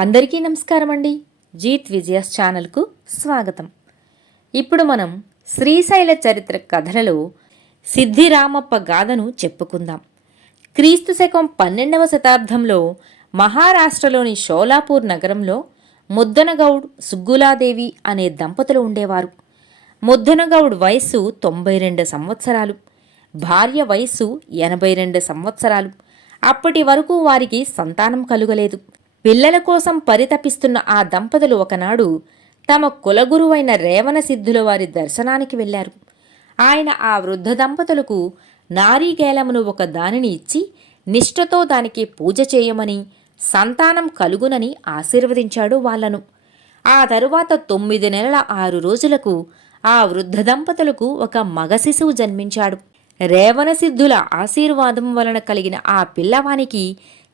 అందరికీ నమస్కారం అండి జీత్ విజయస్ ఛానల్కు స్వాగతం. ఇప్పుడు మనం శ్రీశైల చరిత్ర కథలలో సిద్ధిరామప్ప గాథను చెప్పుకుందాం. క్రీస్తు శకం పన్నెండవ శతాబ్దంలో మహారాష్ట్రలోని షోలాపూర్ నగరంలో ముద్దనగౌడ్ సుగ్గులాదేవి అనే దంపతులు ఉండేవారు. ముద్దనగౌడ్ వయస్సు తొంభై రెండు సంవత్సరాలు. భార్య వయస్సు ఎనభై రెండు సంవత్సరాలు. అప్పటి వరకు వారికి సంతానం కలుగలేదు. పిల్లల కోసం పరితపిస్తున్న ఆ దంపతులు ఒకనాడు తమ కులగురువైన రేవణ సిద్ధుల వారి దర్శనానికి వెళ్ళారు ఆయన ఆ వృద్ధ దంపతులకు నారీగేలమును ఒక దానిని ఇచ్చి నిష్ఠతో దానికి పూజ చేయమని సంతానం కలుగునని ఆశీర్వదించాడు వాళ్ళను ఆ తరువాత తొమ్మిది నెలల ఆరు రోజులకు ఆ వృద్ధ దంపతులకు ఒక మగ శిశువు జన్మించాడు. రేవణసిద్ధుల ఆశీర్వాదం వలన కలిగిన ఆ పిల్లవానికి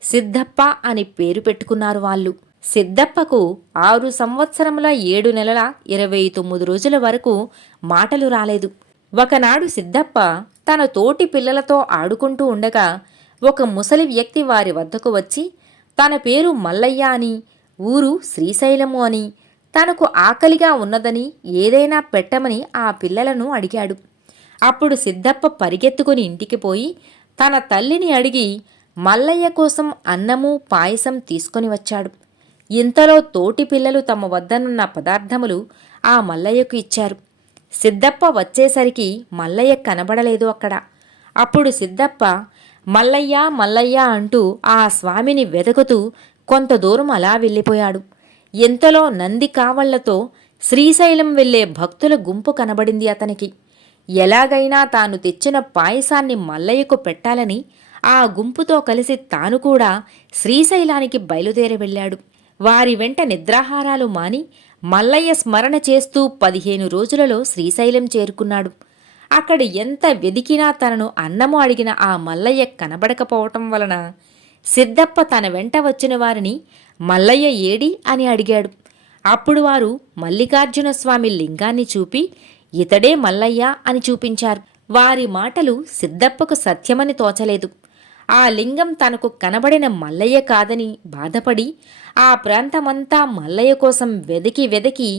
సిద్ధప్ప అని పేరు పెట్టుకున్నారు వాళ్ళు. సిద్ధప్పకు ఆరు సంవత్సరముల ఏడు నెలల ఇరవై తొమ్మిది రోజుల వరకు మాటలు రాలేదు. ఒకనాడు సిద్ధప్ప తన తోటి పిల్లలతో ఆడుకుంటూ ఉండగా ఒక ముసలి వ్యక్తి వారి వద్దకు వచ్చి తన పేరు మల్లయ్య అని ఊరు శ్రీశైలము అని తనకు ఆకలిగా ఉన్నదని ఏదైనా పెట్టమని ఆ పిల్లలను అడిగాడు. అప్పుడు సిద్ధప్ప పరిగెత్తుకుని ఇంటికి పోయి తన తల్లిని అడిగి మల్లయ్య కోసం అన్నము పాయసం తీసుకొని వచ్చాడు. ఇంతలో తోటి పిల్లలు తమ వద్దనున్న పదార్థములు ఆ మల్లయ్యకు ఇచ్చారు. సిద్ధప్ప వచ్చేసరికి మల్లయ్య కనబడలేదు అక్కడ. అప్పుడు సిద్ధప్ప మల్లయ్య మల్లయ్య అంటూ ఆ స్వామిని వెతుకుతూ కొంత దూరం అలా వెళ్ళిపోయాడు. ఇంతలో నంది కావళ్ళతో శ్రీశైలం వెళ్ళే భక్తుల గుంపు కనబడింది అతనికి. ఎలాగైనా తాను తెచ్చిన పాయసాన్ని మల్లయ్యకు పెట్టాలని ఆ గుంపుతో కలిసి తాను కూడా శ్రీశైలానికి బయలుదేరి వెళ్ళాడు. వారి వెంట నిద్రాహారాలు మాని మల్లయ్య స్మరణ చేస్తూ పదిహేను రోజులలో శ్రీశైలం చేరుకున్నాడు. అక్కడ ఎంత వెదికినా తనను అన్నము అడిగిన ఆ మల్లయ్య కనబడకపోవటం వలన సిద్ధప్ప తన వెంట వచ్చిన వారిని మల్లయ్య ఏడి అని అడిగాడు. అప్పుడు వారు మల్లికార్జున స్వామి లింగాన్ని చూపి ఇతడే మల్లయ్య అని చూపించారు. వారి మాటలు సిద్ధప్పకు సత్యమని తోచలేదు. ఆ లింగం తనకు కనబడిన మల్లయ్య కాదని బాధపడి ఆ ప్రాంతమంతా మల్లయ్య కోసం వెదికి వెదికి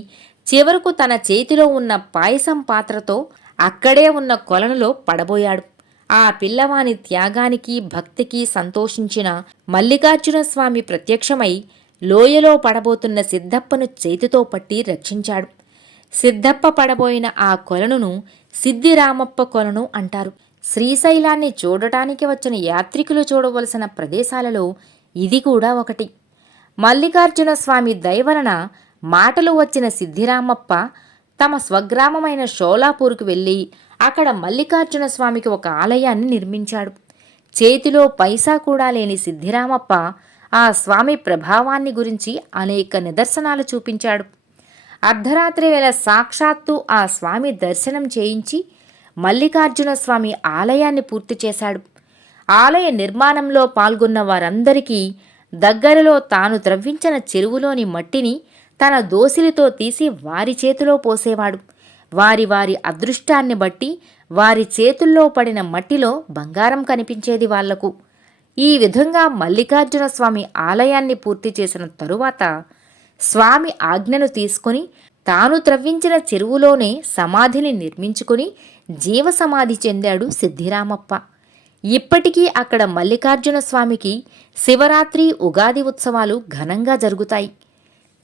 చివరకు తన చేతిలో ఉన్న పాయసం పాత్రతో అక్కడే ఉన్న కొలనులో పడబోయాడు. ఆ పిల్లవాని త్యాగానికి భక్తికి సంతోషించిన మల్లికార్జున స్వామి ప్రత్యక్షమై లోయలో పడబోతున్న సిద్ధప్పను చేతితో పట్టి రక్షించాడు. సిద్ధప్ప పడబోయిన ఆ కొలనును సిద్ధిరామప్ప కొలను అంటారు. శ్రీశైలాన్ని చూడటానికి వచ్చిన యాత్రికులు చూడవలసిన ప్రదేశాలలో ఇది కూడా ఒకటి. మల్లికార్జున స్వామి దయవలన మాటలు వచ్చిన సిద్ధిరామప్ప తమ స్వగ్రామమైన షోలాపూర్కు వెళ్ళి అక్కడ మల్లికార్జున స్వామికి ఒక ఆలయాన్ని నిర్మించాడు. చేతిలో పైసా కూడా లేని సిద్ధిరామప్ప ఆ స్వామి ప్రభావాన్ని గురించి అనేక నిదర్శనాలు చూపించాడు. అర్ధరాత్రి వేళ సాక్షాత్తు ఆ స్వామి దర్శనం చేయించి మల్లికార్జున స్వామి ఆలయాన్ని పూర్తి చేశాడు. ఆలయ నిర్మాణంలో పాల్గొన్న వారందరికీ దగ్గరలో తాను త్రవ్వించిన చెరువులోని మట్టిని తన దోసిలితో తీసి వారి చేతిలో పోసేవాడు. వారి వారి అదృష్టాన్ని బట్టి వారి చేతుల్లో పడిన మట్టిలో బంగారం కనిపించేది వాళ్ళకు. ఈ విధంగా మల్లికార్జున స్వామి ఆలయాన్ని పూర్తి చేసిన తరువాత స్వామి ఆజ్ఞను తీసుకుని తాను త్రవ్వించిన చెరువులోనే సమాధిని నిర్మించుకుని జీవసమాధి చెందాడు సిద్ధిరామప్ప. ఇప్పటికీ అక్కడ మల్లికార్జున స్వామికి శివరాత్రి ఉగాది ఉత్సవాలు ఘనంగా జరుగుతాయి.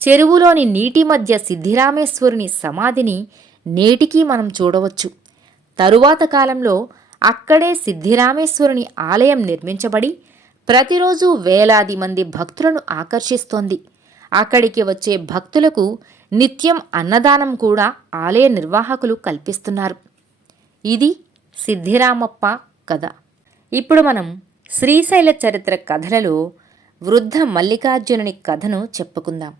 చెరువులోని నీటి మధ్య సిద్ధిరామేశ్వరుని సమాధిని నేటికీ మనం చూడవచ్చు. తరువాత కాలంలో అక్కడే సిద్ధిరామేశ్వరుని ఆలయం నిర్మించబడి ప్రతిరోజు వేలాది మంది భక్తులను ఆకర్షిస్తోంది. అక్కడికి వచ్చే భక్తులకు నిత్యం అన్నదానం కూడా ఆలయ నిర్వాహకులు కల్పిస్తున్నారు. ఇది సిద్ధిరామప్ప కథ. ఇప్పుడు మనం శ్రీశైల చరిత్ర కథలలో వృద్ధ మల్లికార్జునుని కథను చెప్పుకుందాం.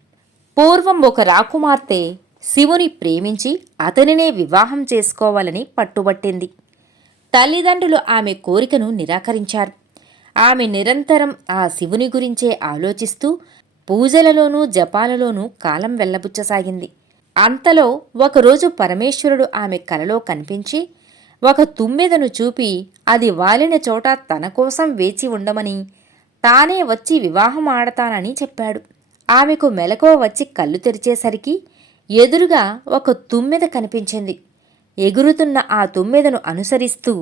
పూర్వం ఒక రాకుమార్తె శివుని ప్రేమించి అతనినే వివాహం చేసుకోవాలని పట్టుబట్టింది. తల్లిదండ్రులు ఆమె కోరికను నిరాకరించారు. ఆమె నిరంతరం ఆ శివుని గురించే ఆలోచిస్తూ పూజలలోనూ జపాలలోనూ కాలం వెల్లబుచ్చసాగింది అంతలో ఒకరోజు పరమేశ్వరుడు ఆమె కలలో కనిపించి ఒక తుమ్మెదను చూపి అది వాలిన చోట తన కోసం వేచి ఉండమని తానే వచ్చి వివాహం ఆడతానని చెప్పాడు. ఆమెకు మెలకువ వచ్చి కళ్ళు తెరిచేసరికి ఎదురుగా ఒక తుమ్మెద కనిపించింది. ఎగురుతున్న ఆ తుమ్మెదను అనుసరిస్తూ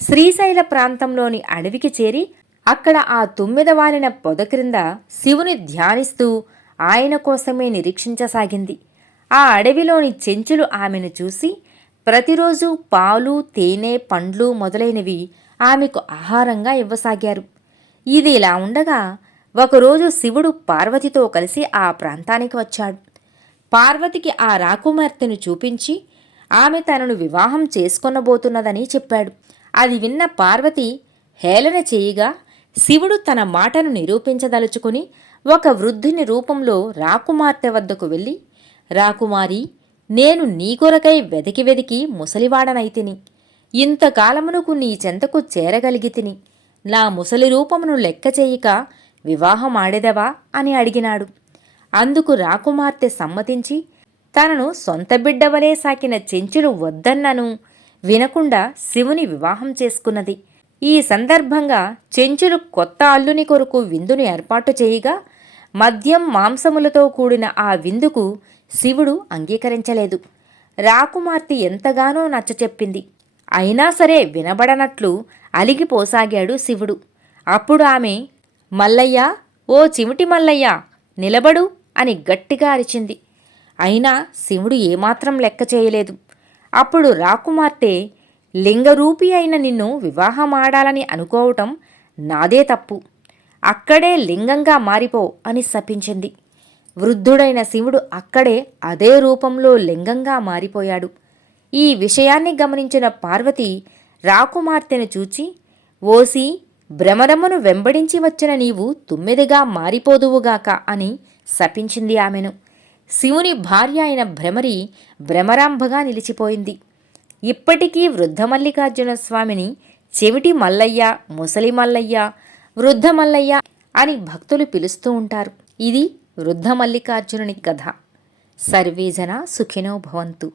శ్రీశైల ప్రాంతంలోని అడవికి చేరి అక్కడ ఆ తుమ్మెద వాలిన పొద క్రింద శివుని ధ్యానిస్తూ ఆయన కోసమే నిరీక్షించసాగింది. ఆ అడవిలోని చెంచులు ఆమెను చూసి ప్రతిరోజు పాలు తేనె పండ్లు మొదలైనవి ఆమెకు ఆహారంగా ఇవ్వసాగారు. ఇది ఇలా ఉండగా ఒకరోజు శివుడు పార్వతితో కలిసి ఆ ప్రాంతానికి వచ్చాడు. పార్వతికి ఆ రాకుమార్తెను చూపించి ఆమె తనను వివాహం చేసుకొనబోతున్నదని చెప్పాడు. అది విన్న పార్వతి హేళన చేయగా శివుడు తన మాటను నిరూపించదలుచుకుని ఒక వృద్ధుని రూపంలో రాకుమార్తె వద్దకు వెళ్ళి రాకుమారి నేను నీ కొరకై వెదికి వెదికి ముసలివాడనైతిని. ఇంతకాలమునకు నీ చెంతకు చేరగలిగితిని. నా ముసలి రూపమును లెక్క చేయక వివాహమాడెదవా? అని అడిగినాడు. అందుకు రాకుమార్తె సమ్మతించి తనను సొంత బిడ్డవలే సాకిన చెంచులు వద్దన్నను వినకుండా శివుని వివాహం చేసుకున్నది. ఈ సందర్భంగా చెంచులు కొత్త అల్లుని కొరకు విందును ఏర్పాటు చేయగా మద్యం మాంసములతో కూడిన ఆ విందుకు శివుడు అంగీకరించలేదు. రాకుమార్తె ఎంతగానో నచ్చచెప్పింది. అయినా సరే వినబడనట్లు అలిగిపోసాగాడు శివుడు. అప్పుడు ఆమె మల్లయ్య ఓ చిమిటి మల్లయ్య నిలబడు అని గట్టిగా అరిచింది. అయినా శివుడు ఏమాత్రం లెక్క చేయలేదు. అప్పుడు రాకుమార్తె లింగరూపి అయిన నిన్ను వివాహమాడాలని అనుకోవటం నాదే తప్పు. అక్కడే లింగంగా మారిపో అని శపించింది. వృద్ధుడైన శివుడు అక్కడే అదే రూపంలో లింగంగా మారిపోయాడు. ఈ విషయాన్ని గమనించిన పార్వతి రాకుమార్తెను చూచి ఓసి భ్రమరమ్మను వెంబడించి వచ్చిన నీవు తుమ్మెదిగా మారిపోదువుగాక అని శపించింది ఆమెను. శివుని భార్య అయిన భ్రమరి భ్రమరాంబగా నిలిచిపోయింది. ఇప్పటికీ వృద్ధమల్లికార్జున స్వామిని చెవిటి మల్లయ్య ముసలి మల్లయ్య వృద్ధ మల్లయ్య అని భక్తులు పిలుస్తూ ఉంటారు. ఇది వృద్ధ మల్లికార్జునుని కథ సర్వేజన సుఖినో భవంతు.